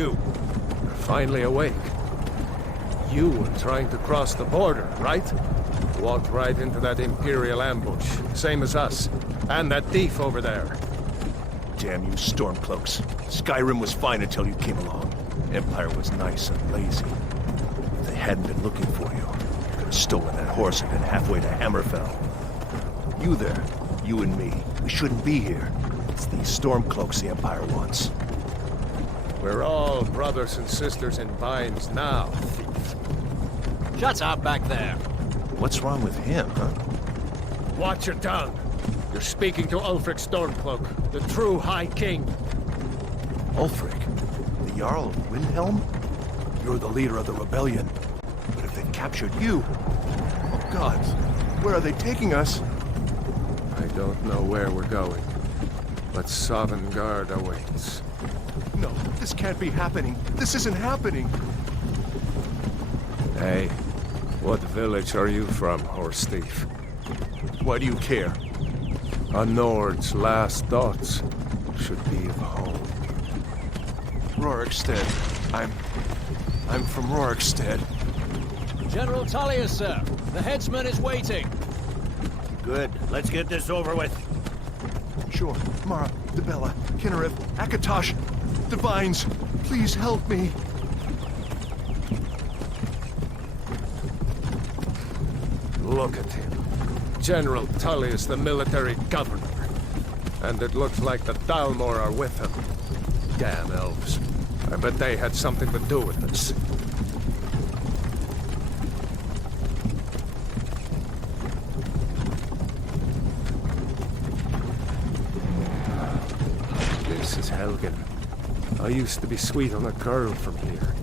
you. You're finally awake. You were trying to cross the border, right? Walked right into that Imperial ambush, same as us. And that thief over there. Damn you Stormcloaks. Skyrim was fine until you came along. Empire was nice and lazy. If they hadn't been looking for you, you could have stolen that horse and been halfway to Hammerfell. You there, you and me, we shouldn't be here. It's these Stormcloaks the Empire wants. We're all brothers and sisters in binds now, thief. Shut up back there. What's wrong with him, huh? Watch your tongue. You're speaking to Ulfric Stormcloak, the true High King. Ulfric? The Jarl of Windhelm? You're the leader of the rebellion. But if they've captured you... Oh gods, where are they taking us? I don't know where we're going, but Sovngarde awaits. No, this can't be happening. This isn't happening. Hey, what village are you from, horse thief? Why do you care? A Nord's last thoughts should be of home. Rorikstead. I'm from Rorikstead. General Tullius, sir. The headsman is waiting. Good. Let's get this over with. Sure. Mara, Dibella, Kinnereth, Akatosh, Divines, please help me. Look at him. General Tullius, the military governor. And it looks like the Dalmor are with him. Damn elves. I bet they had something to do with this. This is Helgen. I used to be sweet on a girl from here.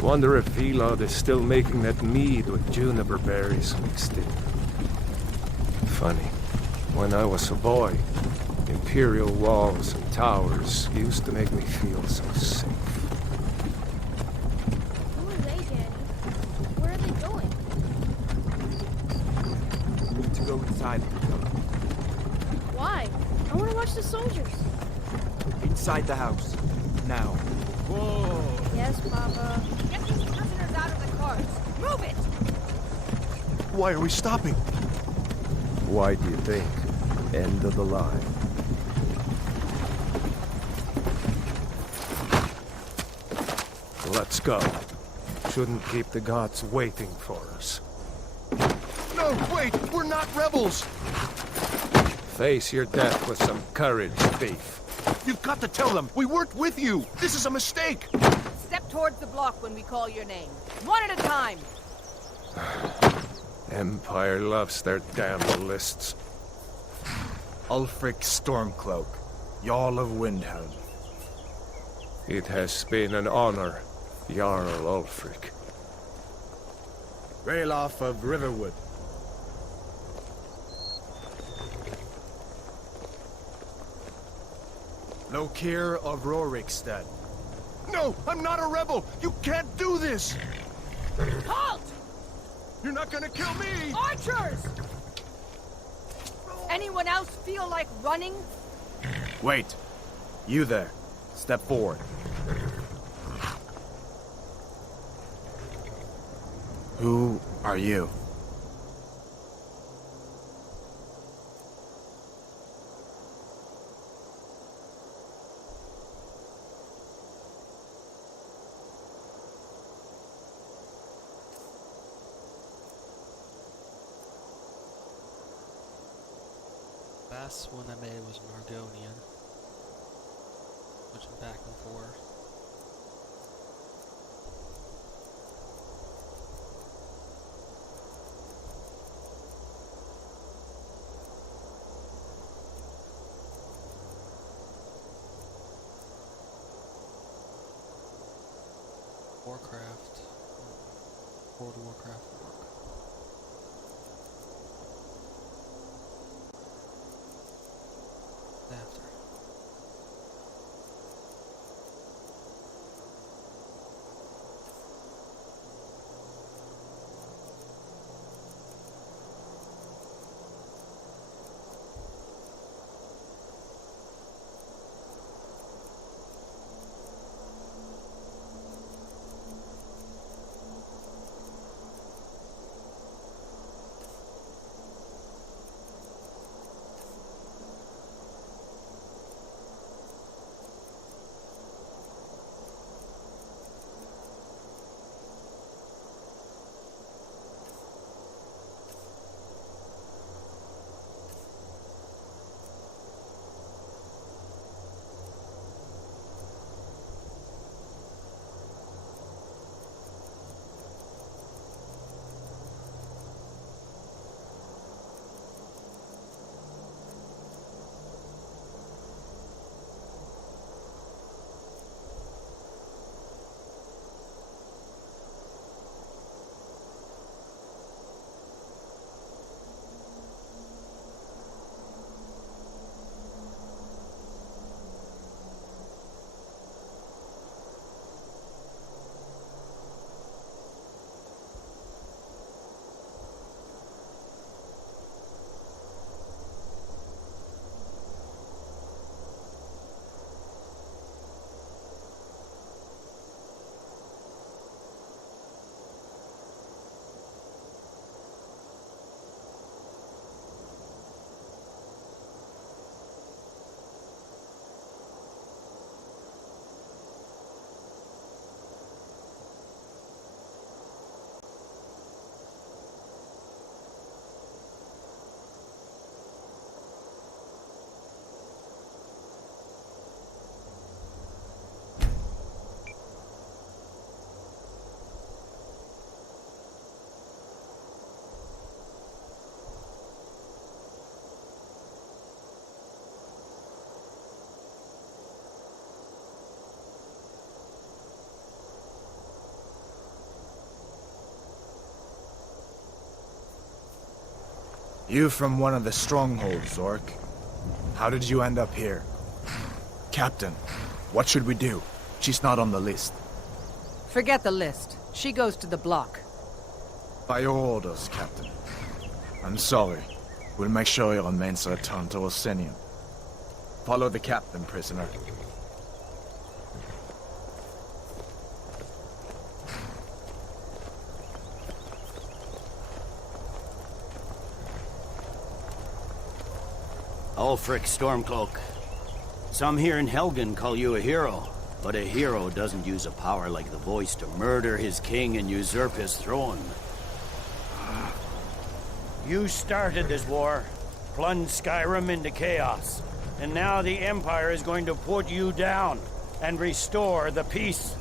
Wonder if Vilod is still making that mead with juniper berries mixed in. Funny. When I was a boy, Imperial walls and towers used to make me feel so safe. Who are they, Danny? Where are they going? We need to go inside. Why? I want to watch the soldiers. Inside the house. Now. Whoa. Yes, Papa. Get these prisoners out of the carts. Move it! Why are we stopping? Why do you think? End of the line. Let's go. Shouldn't keep the gods waiting for us. No, wait! We're not rebels! Face your death with some courage, thief. You've got to tell them! We weren't with you! This is a mistake! Step towards the block when we call your name. One at a time. Empire loves their damn lists. Ulfric Stormcloak, Jarl of Windhelm. It has been an honor, Jarl Ulfric. Ralof of Riverwood. Lokir of Rorikstead. No! I'm not a rebel! You can't do this! Halt! You're not gonna kill me! Archers! Anyone else feel like running? Wait. You there. Step forward. Who are you? Last one I made was an Argonian. Switching back and forth. Warcraft. World of Warcraft. After. You from one of the strongholds, Orc. How did you end up here? Captain, what should we do? She's not on the list. Forget the list. She goes to the block. By your orders, Captain. I'm sorry. We'll make sure your remains return to Orsinium. Follow the captain, prisoner. Ulfric Stormcloak. Some here in Helgen call you a hero, but a hero doesn't use a power like the voice to murder his king and usurp his throne. You started this war, plunged Skyrim into chaos, and now the Empire is going to put you down and restore the peace.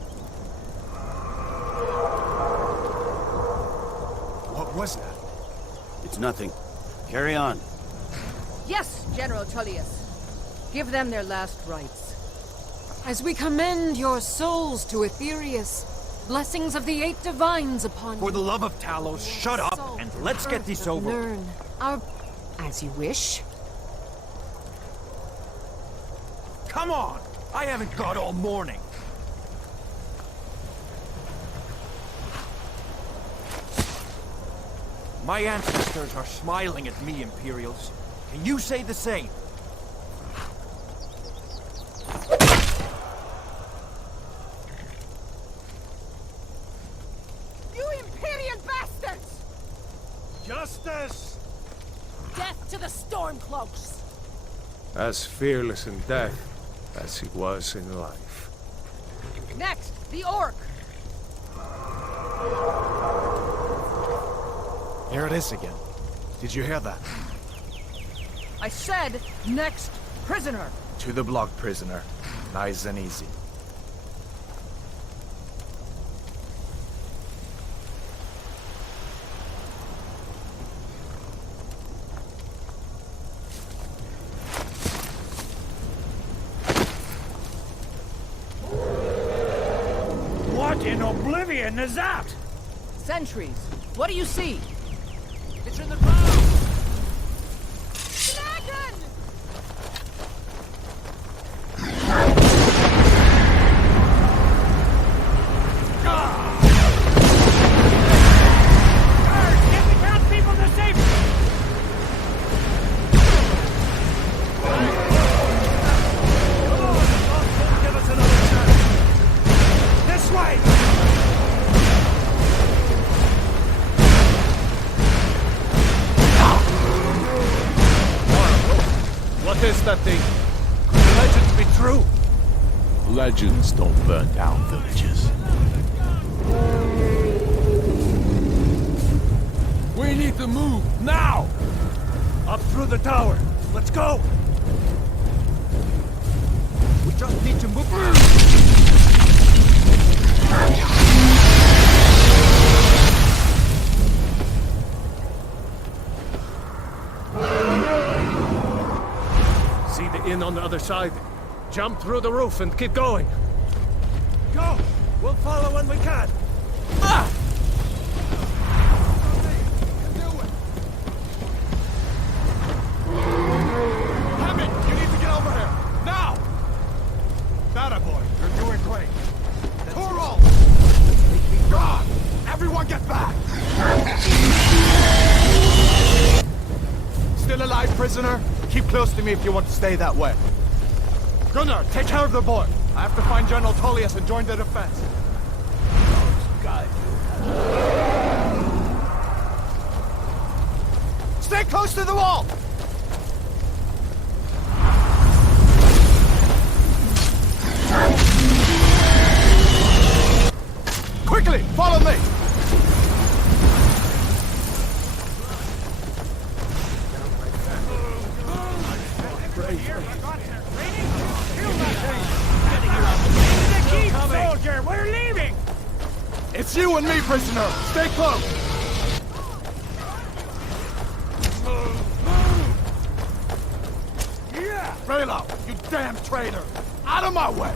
What was that? It's nothing. Carry on. Yes, General Tullius. Give them their last rites. As we commend your souls to Aetherius, blessings of the 8 divines upon you. For the love of Talos, shut up and let's get this over. Learn our... as you wish. Come on! I haven't got all morning. My ancestors are smiling at me, Imperials. Can you say the same? You Imperial bastards! Justice! Death to the Stormcloaks! As fearless in death as he was in life. Next, the Orc! Here it is again. Did you hear that? I said, next prisoner! To the block, prisoner. Nice and easy. What in oblivion is that? Sentries, what do you see? It's in the ground! Dragon! Get the townspeople to safety! Give us another chance! This way! What is that thing? Could the legends be true? Legends don't burn down villages. We need to move, now! Up through the tower. Let's go! We just need to move. See the inn on the other side. Jump through the roof and keep going. Go! We'll follow when we can. Hammond, you need to get over here! Now! That boy, you're doing great. Toro! God! Everyone get back! Still alive, prisoner? Keep close to me if you want to stay that way. Gunnar, take care of the boy. I have to find General Tullius and join the defense. Stay close to the wall! Quickly, follow me! Soldier, we're leaving! It's you and me, prisoner! Stay close! Raylo, you damn traitor! Out of my way!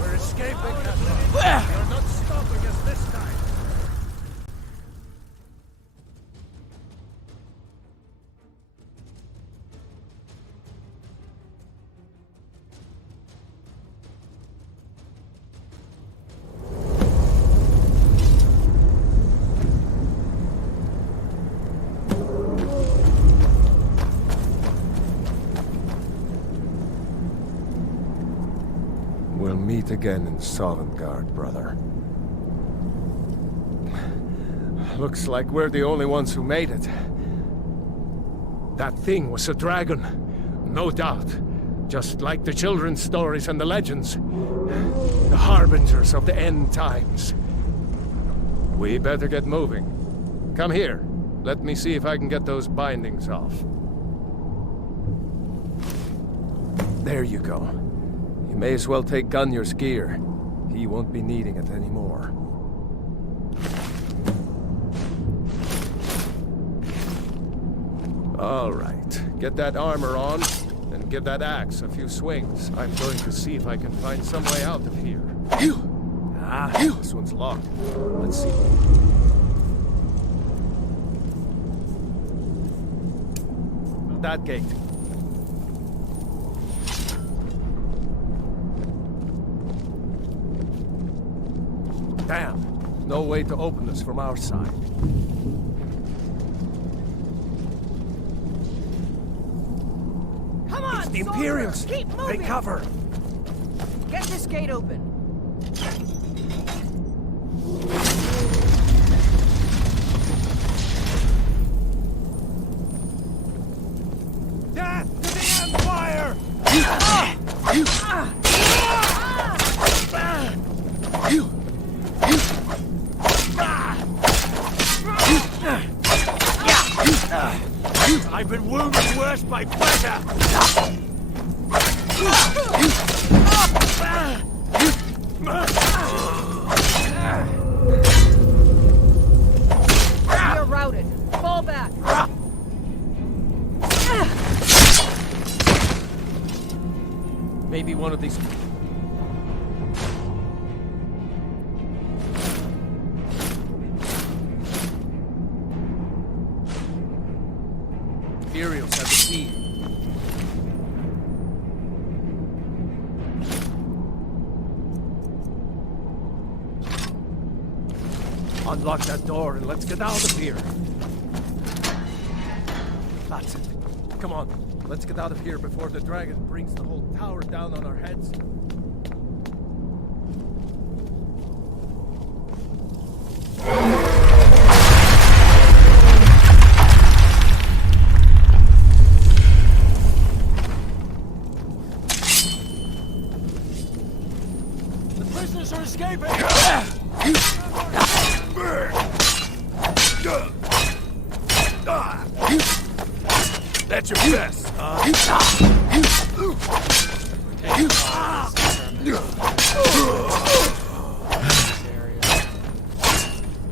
We're escaping, Captain. They're not stopping us this time. We'll meet again in Sovngarde, brother. Looks like we're the only ones who made it. That thing was a dragon, no doubt. Just like the children's stories and the legends. The harbingers of the end times. We better get moving. Come here. Let me see if I can get those bindings off. There you go. You may as well take Gunnar's gear. He won't be needing it anymore. All right. Get that armor on, and give that axe a few swings. I'm going to see if I can find some way out of here. This one's locked. Let's see. That gate. Damn. No way to open this from our side. Come on, It's the soldier! Imperials! Keep They moving! cover! Get this gate open. Death to the Empire! I've been wounded worse by pleasure! We are routed. Fall back. Maybe one of these... Imperials have the key. Unlock that door and let's get out of here. That's it. Come on, let's get out of here before the dragon brings the whole tower down on our heads. The prisoners are escaping! That's your best, huh?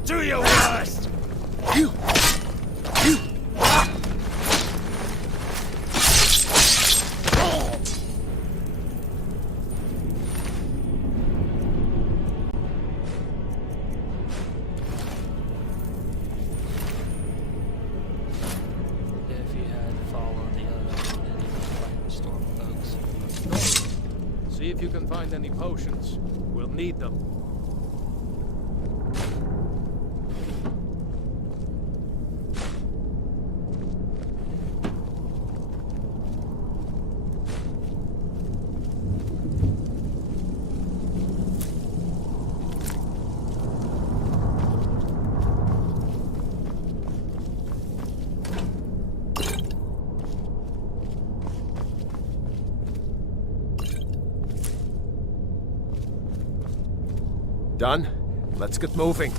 Do your worst! If you had followed the other one, then you would find the storm folks. See if you can find any potions. We'll need them. Done? Let's get moving.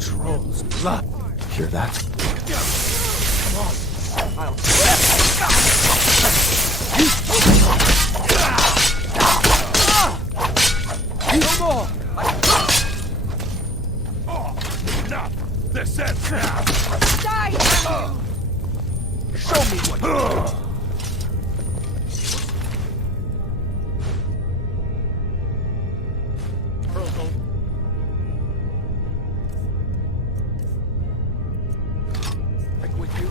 Troll's blood. Hear that? No more! Enough! This ends now! Die! Show me what Back with you.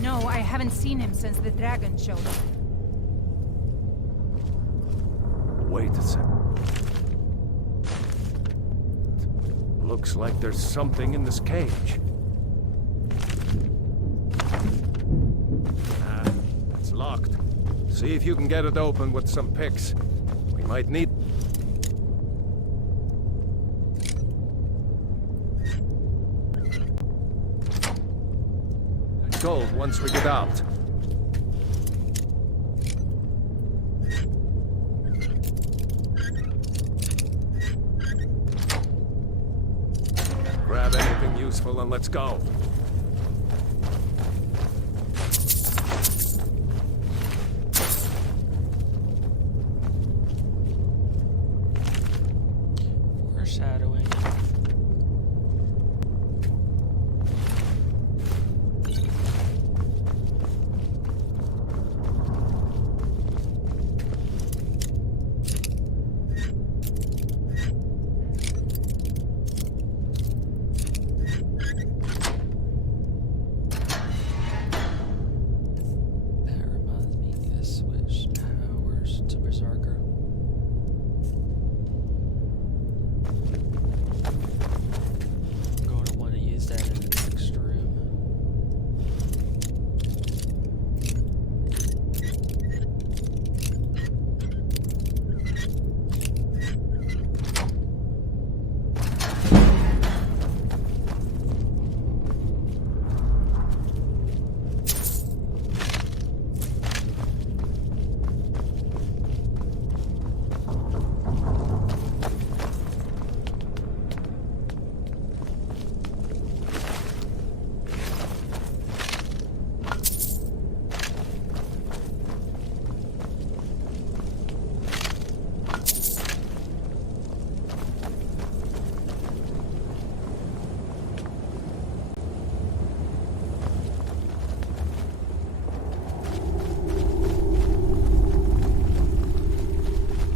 No, I haven't seen him since the dragon showed up. Wait a second. Looks like there's something in this cage. locked. See if you can get it open with some picks. We might need... gold once we get out. Grab anything useful and let's go. Foreshadowing.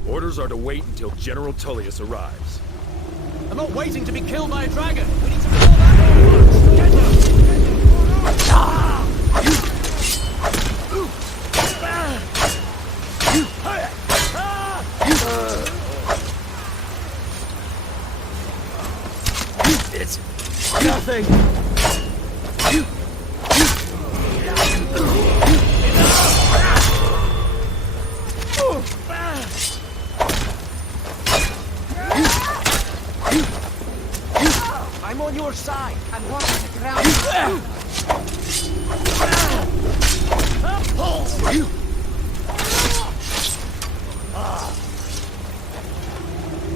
Orders are to wait until General Tullius arrives. I'm not waiting to be killed by a dragon. We need to pull that It's nothing. I'm on your side. I'm watching the ground.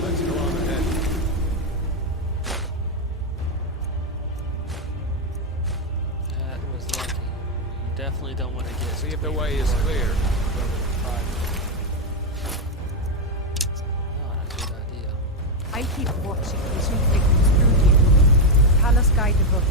Let's go on ahead. That was lucky. You definitely don't want to get. See if the way is clear. Not a good idea. I keep watching the two figures through you. Palace guide the book.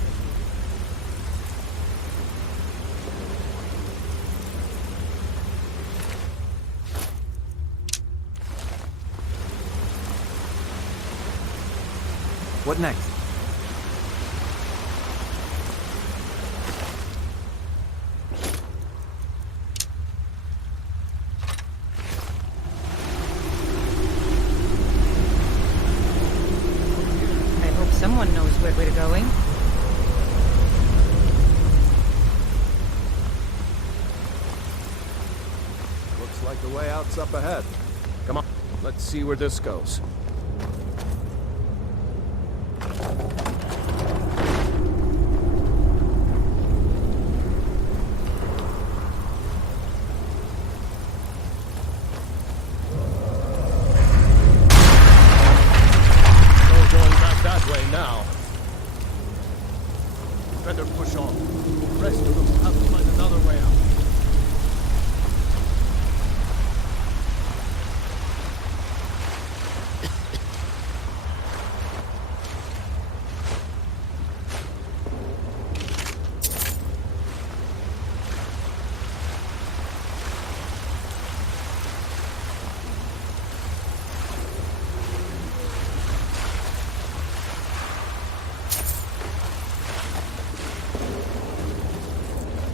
What next? I hope someone knows where we're going. Looks like the way out's up ahead. Come on, let's see where this goes. No going back that way now. Better push on. The rest of them will have to find another way out.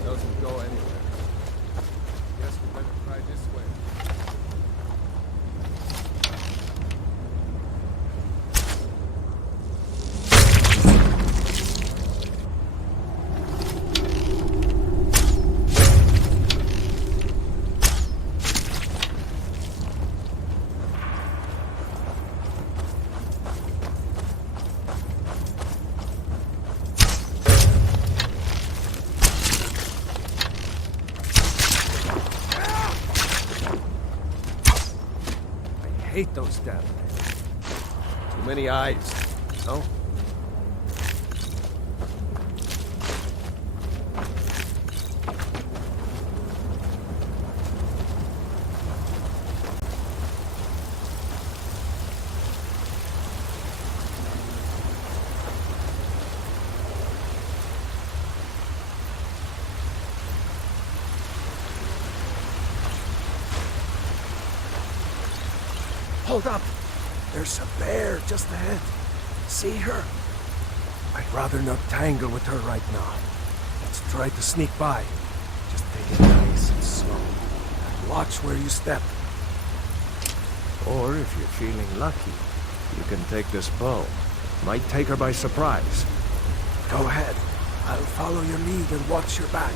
Doesn't go anywhere. hate those damn things. Too many eyes, no? Hold up! There's a bear just ahead. See her? I'd rather not tangle with her right now. Let's try to sneak by. Just take it nice and slow. And watch where you step. Or if you're feeling lucky, you can take this bow. Might take her by surprise. Go ahead. I'll follow your lead and watch your back.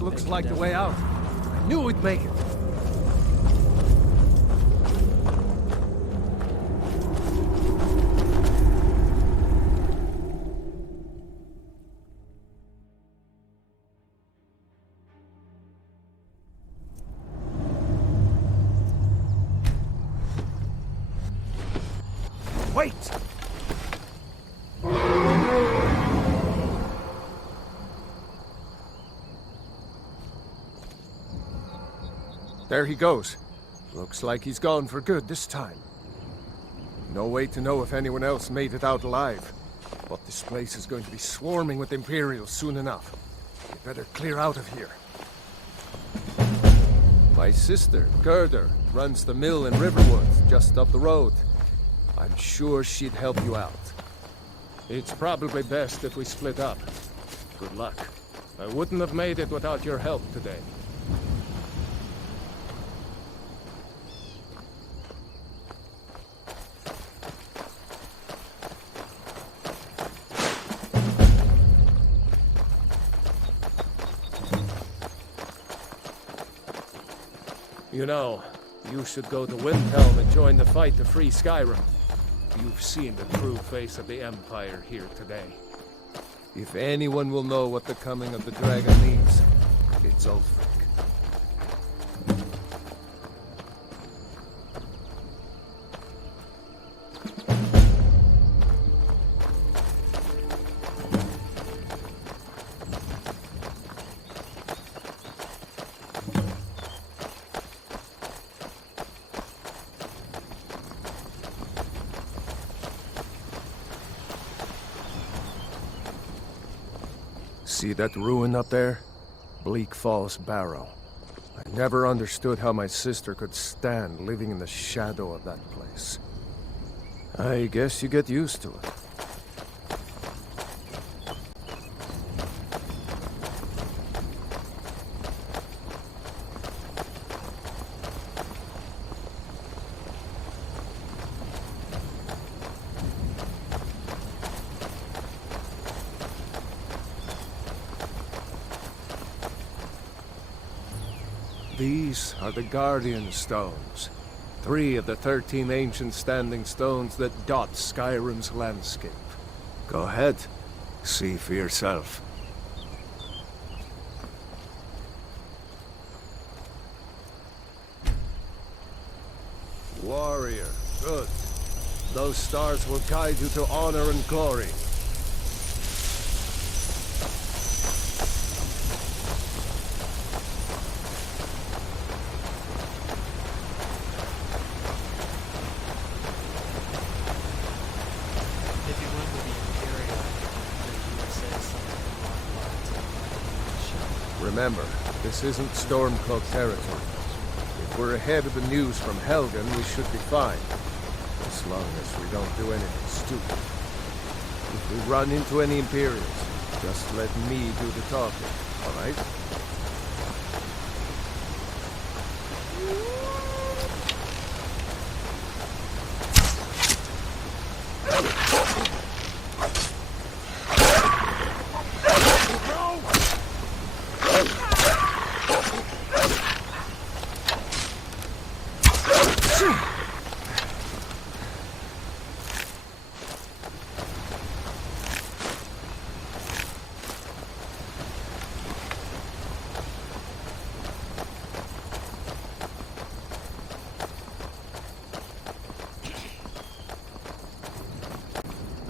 Looks like the way out. I knew we'd make it. Wait! There he goes. Looks like he's gone for good this time. No way to know if anyone else made it out alive. But this place is going to be swarming with Imperials soon enough. We better clear out of here. My sister, Gerda, runs the mill in Riverwood, just up the road. I'm sure she'd help you out. It's probably best if we split up. Good luck. I wouldn't have made it without your help today. You know, you should go to Windhelm and join the fight to free Skyrim. You've seen the true face of the Empire here today. If anyone will know what the coming of the dragon means, it's Ulfric. See that ruin up there? Bleak Falls Barrow. I never understood how my sister could stand living in the shadow of that place. I guess you get used to it. These are the Guardian Stones. 3 of the 13 ancient standing stones that dot Skyrim's landscape. Go ahead. See for yourself. Warrior. Good. Those stars will guide you to honor and glory. Remember, this isn't Stormcloak territory. If we're ahead of the news from Helgen, we should be fine. As long as we don't do anything stupid. If we run into any Imperials, just let me do the talking, alright?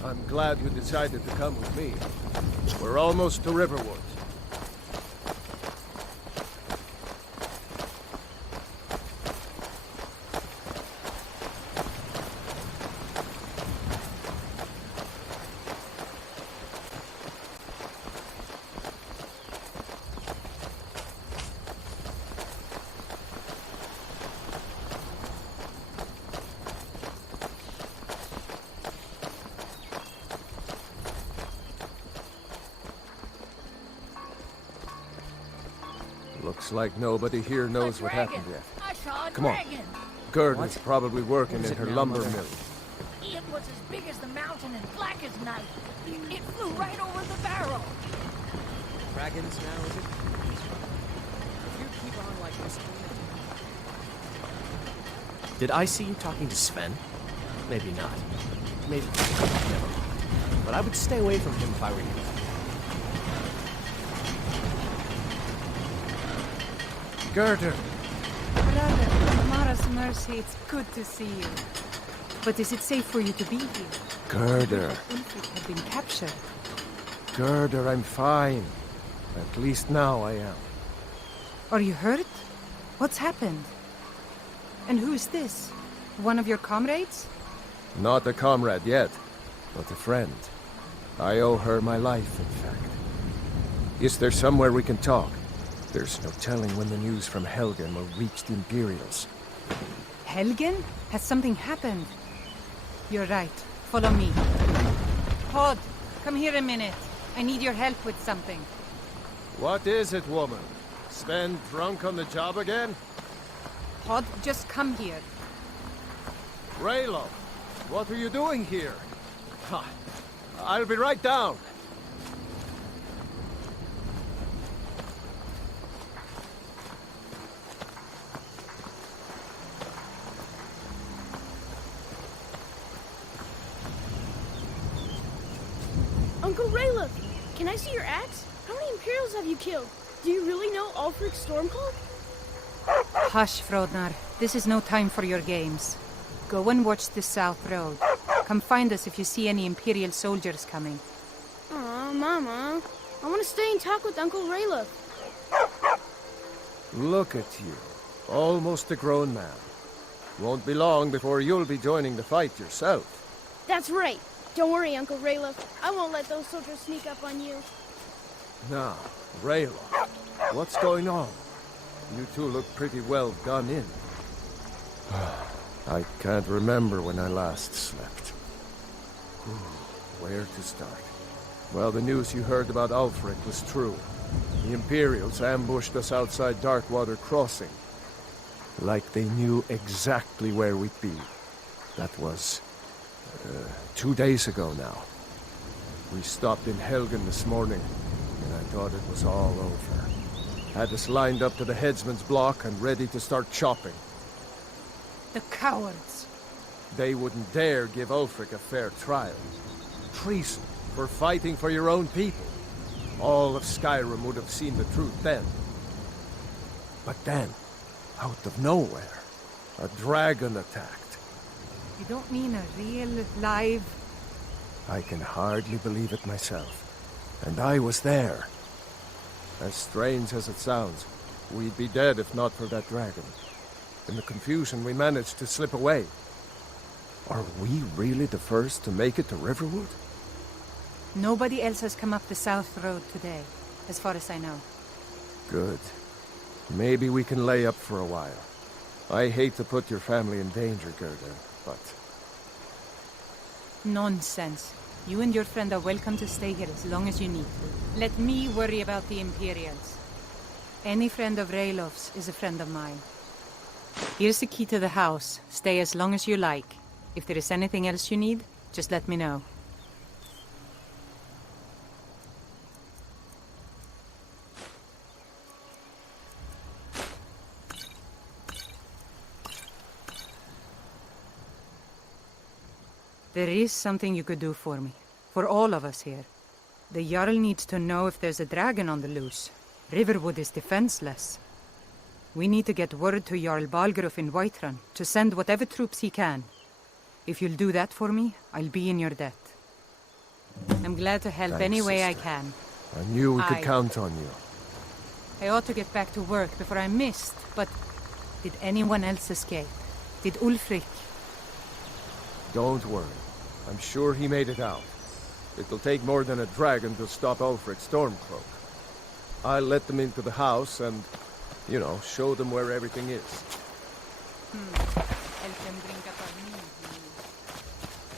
I'm glad you decided to come with me. We're almost to Riverwood. Looks like nobody here knows what happened yet. I saw a Come on. dragon. Gerda's probably working in her lumber mill. It was as big as the mountain and black as night. It flew right over the barrel. Dragons now, is it? If you keep on like this... Did I see you talking to Sven? Maybe not. Maybe... Never mind. But I would stay away from him if I were you. Gerda! Brother, Mara's mercy, it's good to see you. But is it safe for you to be here? Gerda! Ulfric had been captured. Gerda, I'm fine. At least now I am. Are you hurt? What's happened? And who is this? One of your comrades? Not a comrade yet, but a friend. I owe her my life, in fact. Is there somewhere we can talk? There's no telling when the news from Helgen will reach the Imperials. Helgen? Has something happened? You're right. Follow me. Hod, come here a minute. I need your help with something. What is it, woman? Sven drunk on the job again? Hod, just come here. Raylo, what are you doing here? I'll be right down. Uncle Raylo, can I see your axe? How many Imperials have you killed? Do you really know Ulfric's Stormcloak? Hush, Frodnar. This is no time for your games. Go and watch the South Road. Come find us if you see any Imperial soldiers coming. Aw, Mama. I want to stay and talk with Uncle Raylo. Look at you. Almost a grown man. Won't be long before you'll be joining the fight yourself. That's right. Don't worry, Uncle Raylo. I won't let those soldiers sneak up on you. Now, Raylo, what's going on? You two look pretty well done in. I can't remember when I last slept. Where to start? Well, the news you heard about Ulfric was true. The Imperials ambushed us outside Darkwater Crossing. Like they knew exactly where we'd be. That was... 2 days ago now. We stopped in Helgen this morning, and I thought it was all over. Had us lined up to the headsman's block and ready to start chopping. The cowards. They wouldn't dare give Ulfric a fair trial. Treason for fighting for your own people. All of Skyrim would have seen the truth then. But then, out of nowhere, a dragon attacked. You don't mean a real, live... I can hardly believe it myself. And I was there. As strange as it sounds, we'd be dead if not for that dragon. In the confusion, we managed to slip away. Are we really the first to make it to Riverwood? Nobody else has come up the South Road today, as far as I know. Good. Maybe we can lay up for a while. I hate to put your family in danger, Gerda, but... Nonsense. You and your friend are welcome to stay here as long as you need to. Let me worry about the Imperials. Any friend of Raylov's is a friend of mine. Here's the key to the house. Stay as long as you like. If there is anything else you need, just let me know. There is something you could do for me. For all of us here. The Jarl needs to know if there's a dragon on the loose. Riverwood is defenseless. We need to get word to Jarl Balgruuf in Whiterun to send whatever troops he can. If you'll do that for me, I'll be in your debt. I'm glad to help any way I can. I knew we could count on you. I ought to get back to work before I missed, but did anyone else escape? Did Ulfric? Don't worry. I'm sure he made it out. It'll take more than a dragon to stop Ulfric's Stormcloak. I'll let them into the house and, you know, show them where everything is. Help them drink up our mead.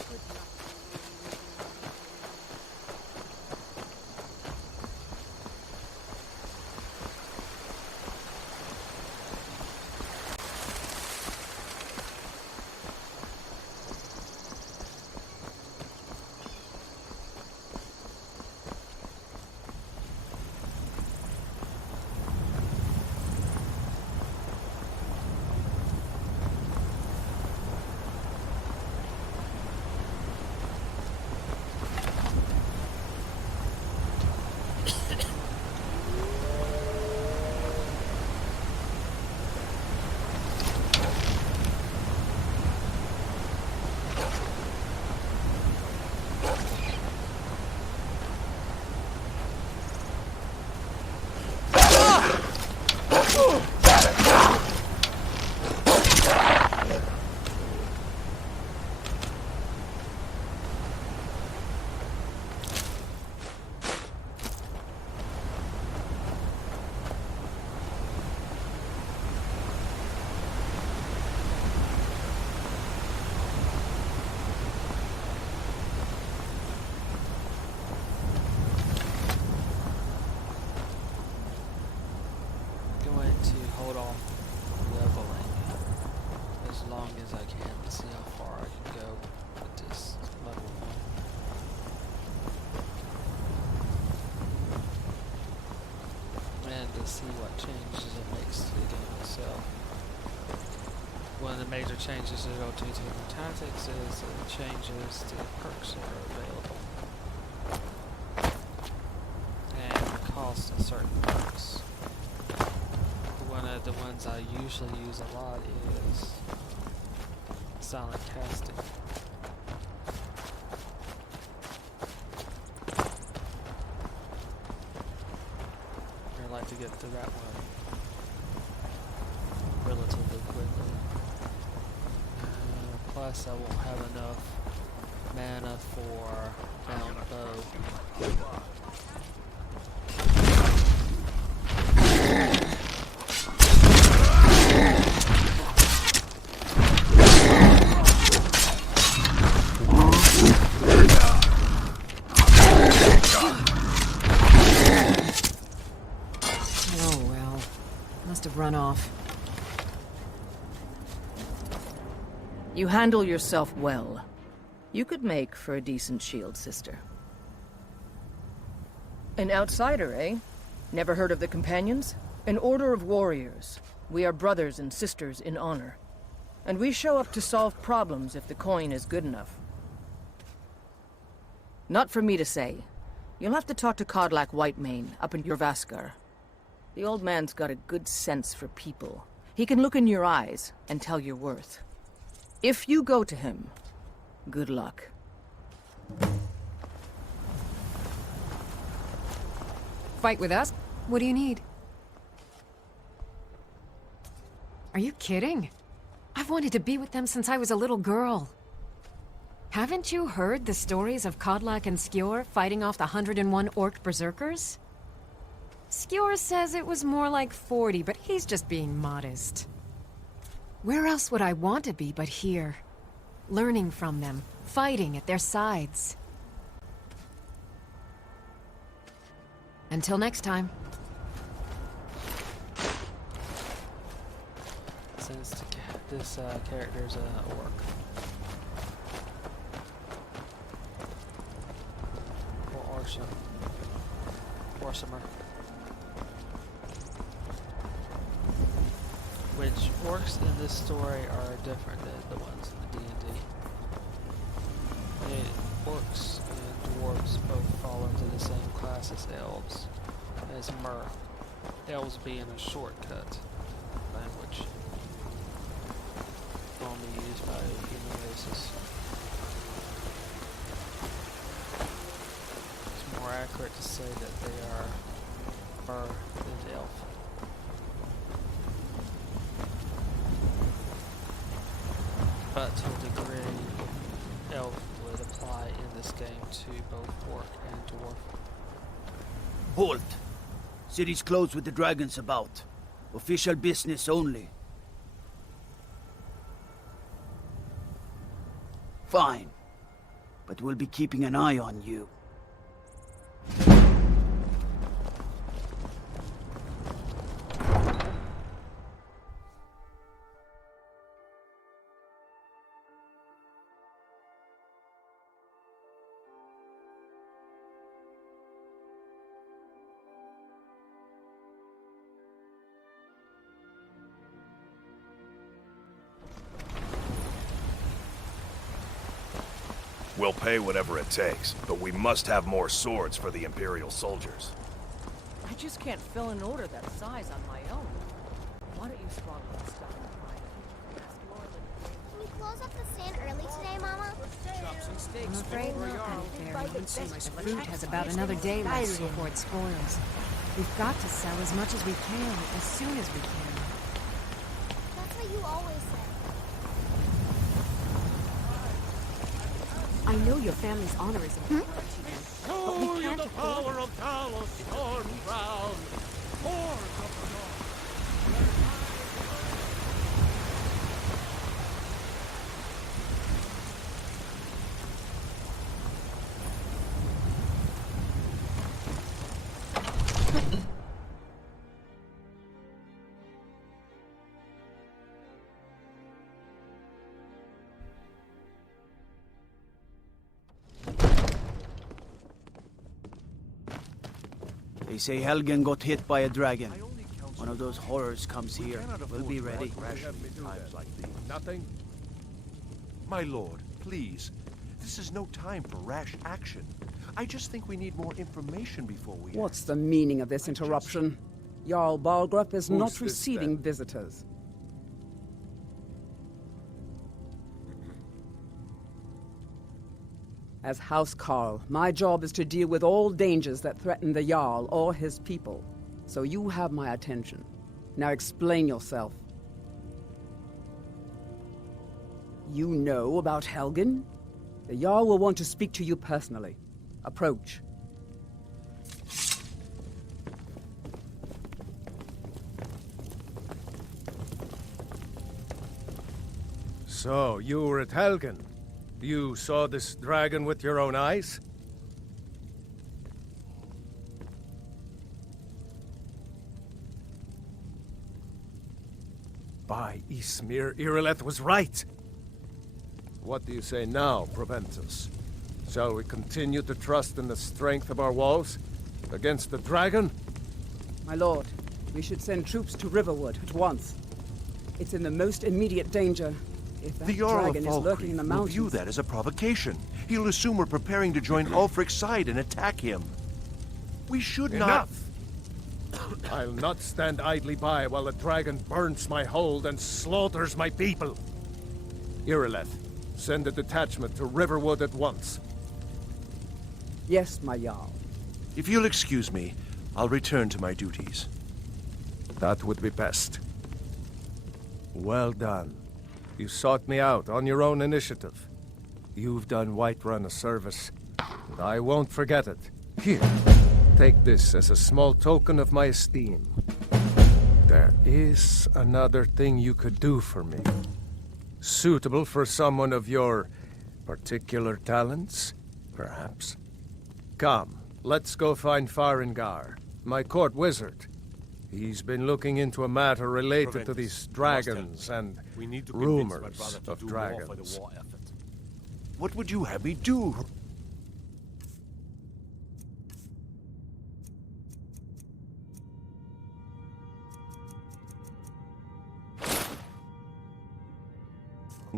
Good luck. hold off leveling as long as I can to see how far I can go with this level 1. And to see what changes it makes to the game itself. One of the major changes to go to the tactics is the changes to the perks that are available. And the cost of certain perks. One of the ones I usually use a lot is silent casting. I like to get to that one relatively quickly. Plus I won't have enough mana for bound bow. Run off. You handle yourself well. You could make for a decent shield sister. An outsider, eh? Never heard of the Companions? An order of warriors. We are brothers and sisters in honor. And we show up to solve problems if the coin is good enough. Not for me to say. You'll have to talk to Kodlak Whitemane up in Jorvaskar. The old man's got a good sense for people. He can look in your eyes and tell your worth. If you go to him, good luck. Fight with us? What do you need? Are you kidding? I've wanted to be with them since I was a little girl. Haven't you heard the stories of Kodlak and Skjor fighting off the 101 orc berserkers? Skjor says it was more like 40, but he's just being modest. Where else would I want to be but here? Learning from them, fighting at their sides. Until next time. Since this character's a orc. Or Orsimer. Which orcs in this story are different than the ones in the D&D. Orcs and dwarves both fall into the same class as elves, as mer. Elves being a shortcut language normally used by human races. It's more accurate to say that they are mer than elf. But to a degree, elf would apply in this game to both orc and dwarf. Halt! City's closed with the dragons about. Official business only. Fine. But we'll be keeping an eye on you. We'll pay whatever it takes, but we must have more swords for the Imperial soldiers. I just can't fill an order that size on my own. Why don't you smuggle that stuff in the fire? Can you close up the stand early today, Mama? I'm afraid not, Fairy. The fruit has about another day left before it spoils. We've got to sell as much as we can, as soon as we can. That's what you always say. I know your family's honor is important to you, but we can't the power of Talos, storm crown, horns of the north. They say Helgen got hit by a dragon. One of those horrors comes here. We'll be ready. Nothing? My lord, please. This is no time for rash action. I just think we need more information before we... What's the meaning of this interruption? Jarl Balgrup is Who's not this, receiving then? visitors. As House Carl, my job is to deal with all dangers that threaten the Jarl or his people. So you have my attention. Now explain yourself. You know about Helgen? The Jarl will want to speak to you personally. Approach. So, you were at Helgen? You saw this dragon with your own eyes? By Ysmir, Irileth was right! What do you say now, Proventus? Shall we continue to trust in the strength of our walls? Against the dragon? My lord, we should send troops to Riverwood at once. It's in the most immediate danger. If that The Jarl of dragon is lurking in the Falkreath will mountains... view that as a provocation. He'll assume we're preparing to join Ulfric's side and attack him. We should not... Enough! I'll not stand idly by while the dragon burns my hold and slaughters my people. Irileth, send a detachment to Riverwood at once. Yes, my Jarl. If you'll excuse me, I'll return to my duties. That would be best. Well done. You sought me out on your own initiative. You've done Whiterun a service, and I won't forget it. Here, Take this as a small token of my esteem. There is another thing you could do for me. Suitable for someone of your particular talents, perhaps. Come, let's go find Farengar, my court wizard. He's been looking into a matter related to these dragons and rumors of dragons. What would you have me do?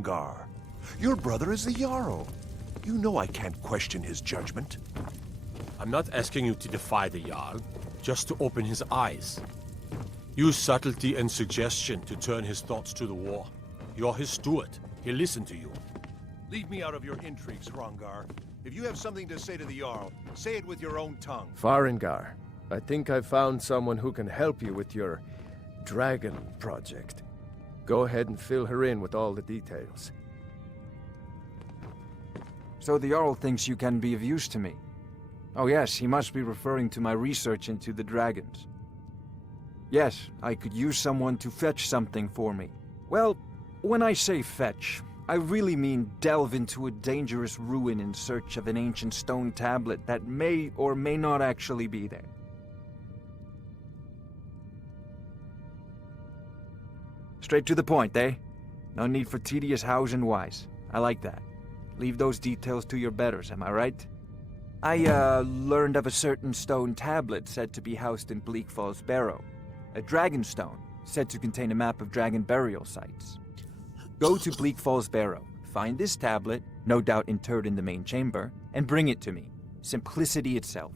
Gar, your brother is the Jarl. You know I can't question his judgment. I'm not asking you to defy the Jarl, just to open his eyes. Use subtlety and suggestion to turn his thoughts to the war. You're his steward. He'll listen to you. Leave me out of your intrigues, Hrongar. If you have something to say to the Jarl, say it with your own tongue. Farengar, I think I've found someone who can help you with your dragon project. Go ahead and fill her in with all the details. So the Jarl thinks you can be of use to me. Oh yes, he must be referring to my research into the dragons. Yes, I could use someone to fetch something for me. Well, when I say fetch, I really mean delve into a dangerous ruin in search of an ancient stone tablet that may or may not actually be there. Straight to the point, eh? No need for tedious hows and whys. I like that. Leave those details to your betters, am I right? I, learned of a certain stone tablet said to be housed in Bleak Falls Barrow. A dragon stone, said to contain a map of dragon burial sites. Go to Bleak Falls Barrow, find this tablet, no doubt interred in the main chamber, and bring it to me. Simplicity itself.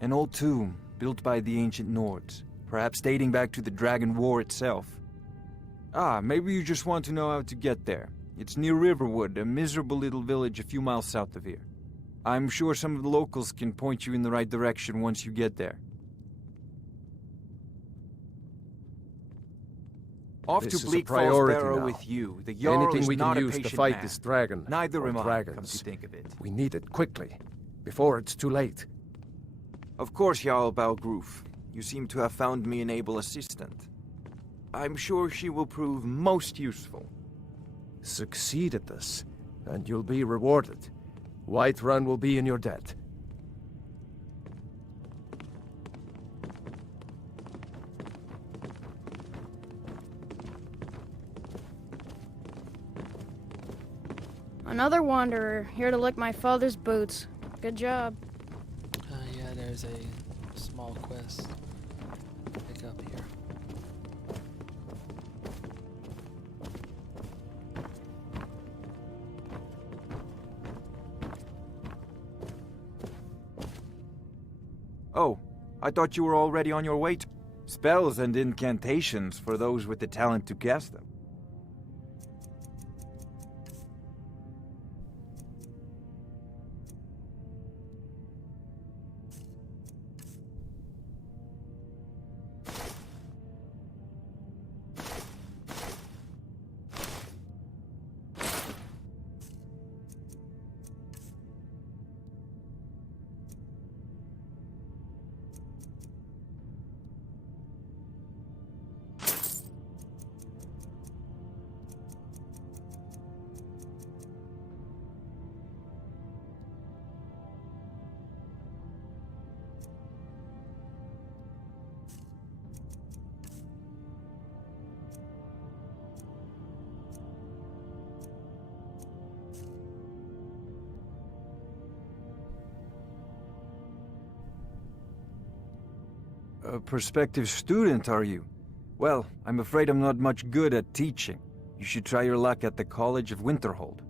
An old tomb, built by the ancient Nords, perhaps dating back to the Dragon War itself. Ah, maybe you just want to know how to get there. It's near Riverwood, a miserable little village a few miles south of here. I'm sure some of the locals can point you in the right direction once you get there. Off This to is Bleak a priority Falls Barrow now. with you. The Jarl Anything is we not can a use to patient fight man. this dragon. Neither or am I, dragons. come to think of it. We need it quickly, before it's too late. Of course, Jarl Balgroof. You seem to have found me an able assistant. I'm sure she will prove most useful. Succeed at this, and you'll be rewarded. Whiterun will be in your debt. Another wanderer, here to lick my father's boots. Good job. Yeah, there's a small quest to pick up here. Oh, I thought you were already on your way to spells and incantations for those with the talent to cast them. A prospective student, are you? Well, I'm afraid I'm not much good at teaching. You should try your luck at the College of Winterhold.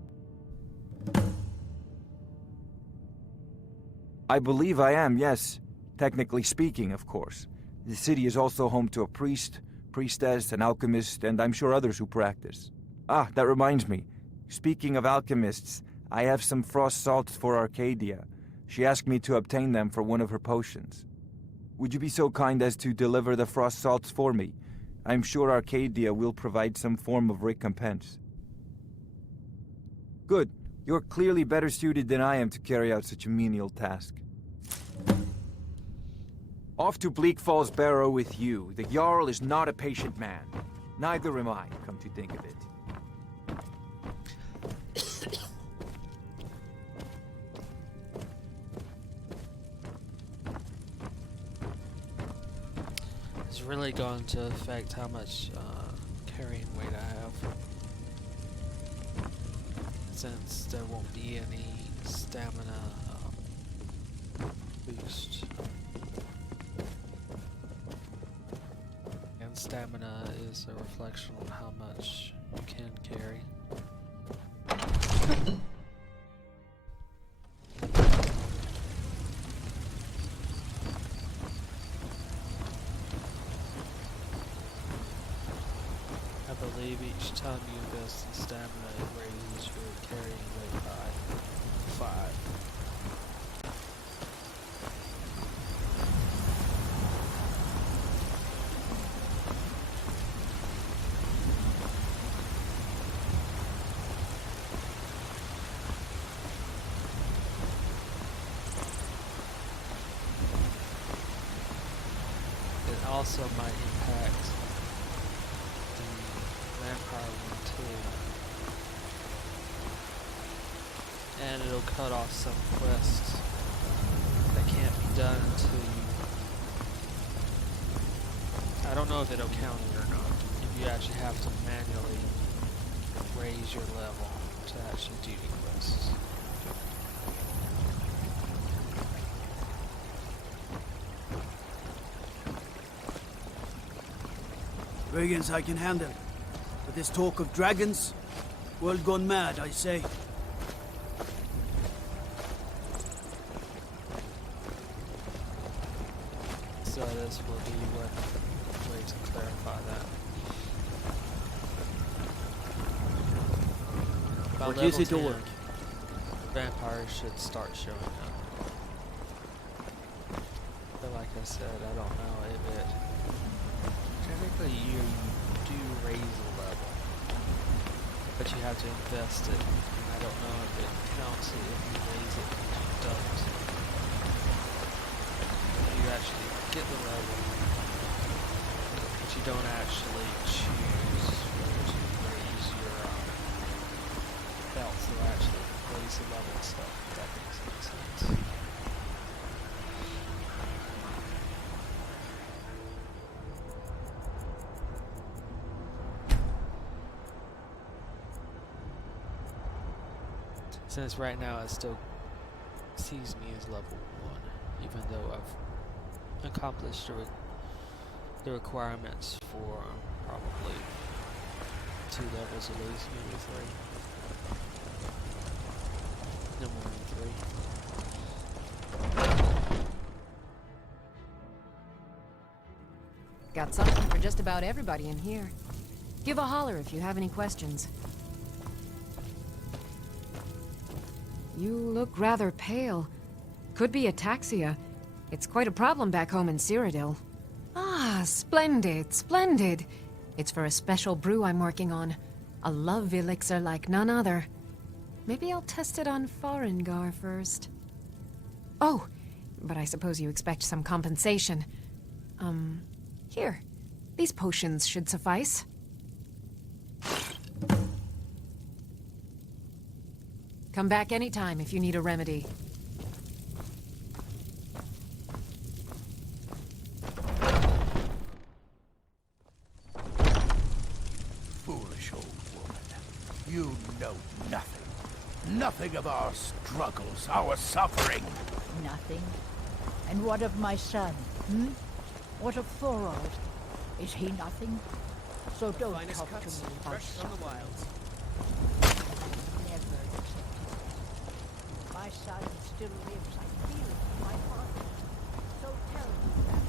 I believe I am, yes. Technically speaking, of course. The city is also home to a priest, priestess, an alchemist, and I'm sure others who practice. Ah, that reminds me. Speaking of alchemists, I have some frost salts for Arcadia. She asked me to obtain them for one of her potions. Would you be so kind as to deliver the frost salts for me? I'm sure Arcadia will provide some form of recompense. Good. You're clearly better suited than I am to carry out such a menial task. Off to Bleak Falls Barrow with you. The Jarl is not a patient man. Neither am I, come to think of it. It's really going to affect how much carrying weight I have. Since there won't be any stamina boost. And stamina is a reflection on how much you can carry. I believe each time you invest in stamina, it raises your carrying weight by 5. It also might impact vampire one too, and it'll cut off some quests that can't be done until you. I don't know if it'll count it or not. If you actually have to manually raise your level to actually do the quests. Brigands I can handle. But this talk of dragons, world gone mad, I say. So this will be one way to clarify that. By What level is it 10, all? vampires should start showing up. But like I said, I don't know if it... Technically you do raise a level, but you have to invest it, and I don't know if it counts it if you raise it and you don't. You actually get the level, but you don't actually choose whether to raise your belts or actually raise the level and stuff, if that makes any sense. Since right now it still sees me as level 1, even though I've accomplished the requirements for probably 2 levels at least, maybe 3. No more than 3. Got something for just about everybody in here. Give a holler if you have any questions. You look rather pale. Could be ataxia. It's quite a problem back home in Cyrodiil. Ah, splendid, splendid. It's for a special brew I'm working on. A love elixir like none other. Maybe I'll test it on Farengar first. Oh, but I suppose you expect some compensation. Here. These potions should suffice. Come back anytime if you need a remedy. Foolish old woman. You know nothing. Nothing of our struggles, our suffering. Nothing. And what of my son? Hmm? What of Thorold? Is he nothing? So don't Finest talk cuts, to me about fresh from the suffering. wilds. Never accept it. My son still lives. I feel it in my heart. So tell me that.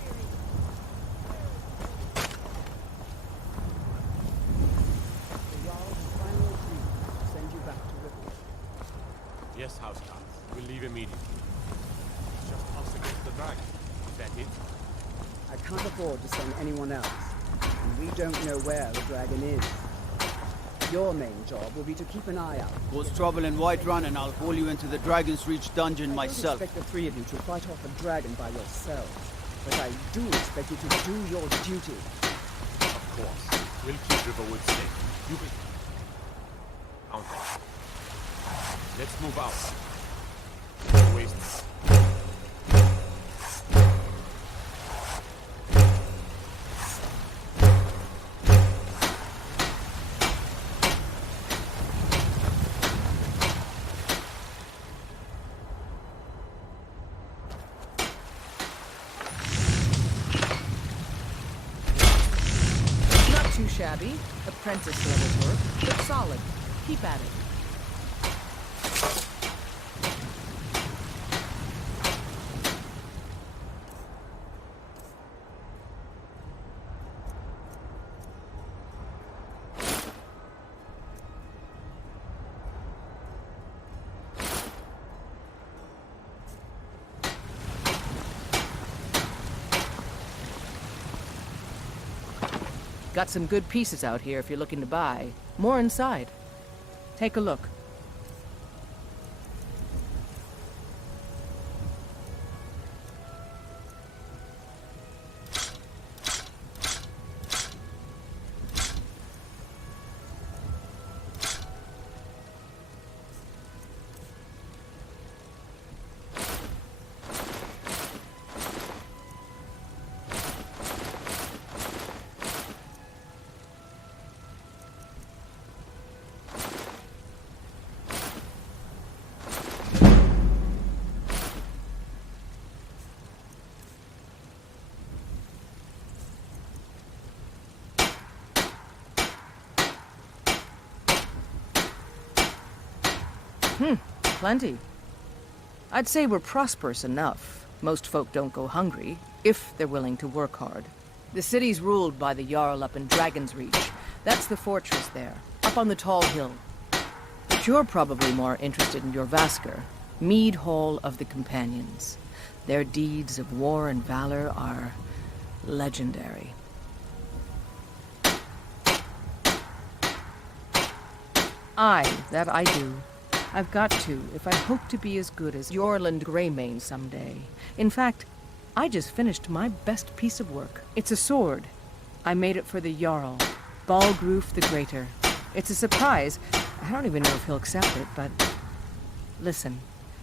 Where is he? The Jarl's final agreement to send you back to River. Yes, Housecarl. We'll leave immediately. It's just us against the dragon. Is that it? I can't afford to send anyone else. and we don't know where the dragon is. Your main job will be to keep an eye out. Cause trouble in Whiterun and I'll haul you into the Dragon's Reach dungeon myself. I don't expect the three of you to fight off a dragon by yourselves, but I do expect you to do your duty. Of course. We'll keep Riverwood safe. You be... Count it. Let's move out. Don't waste it. Too shabby. Apprentice level work, but solid. Keep at it. Got some good pieces out here if you're looking to buy. More inside. Take a look. Plenty. I'd say we're prosperous enough. Most folk don't go hungry, if they're willing to work hard. The city's ruled by the Jarl up in Dragon's Reach. That's the fortress there, up on the tall hill. But you're probably more interested in your Vasker, Mead Hall of the Companions. Their deeds of war and valor are legendary. Aye, that I do. I've got to, if I hope to be as good as Yorland Greymane someday. In fact, I just finished my best piece of work. It's a sword. I made it for the Jarl, Balgroof the Greater. It's a surprise. I don't even know if he'll accept it, but... Listen,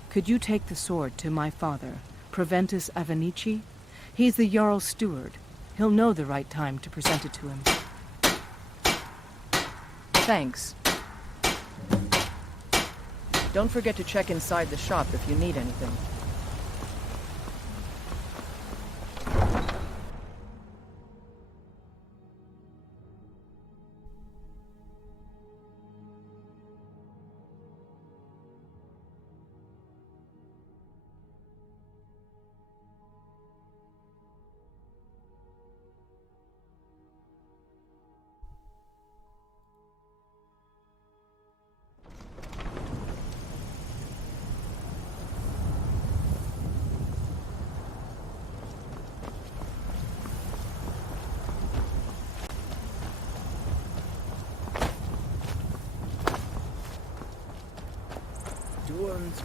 could you take the sword to my father, Proventus Avenici? He's the Jarl's steward. He'll know the right time to present it to him. Thanks. Don't forget to check inside the shop if you need anything.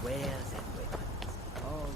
Wares and weapons, all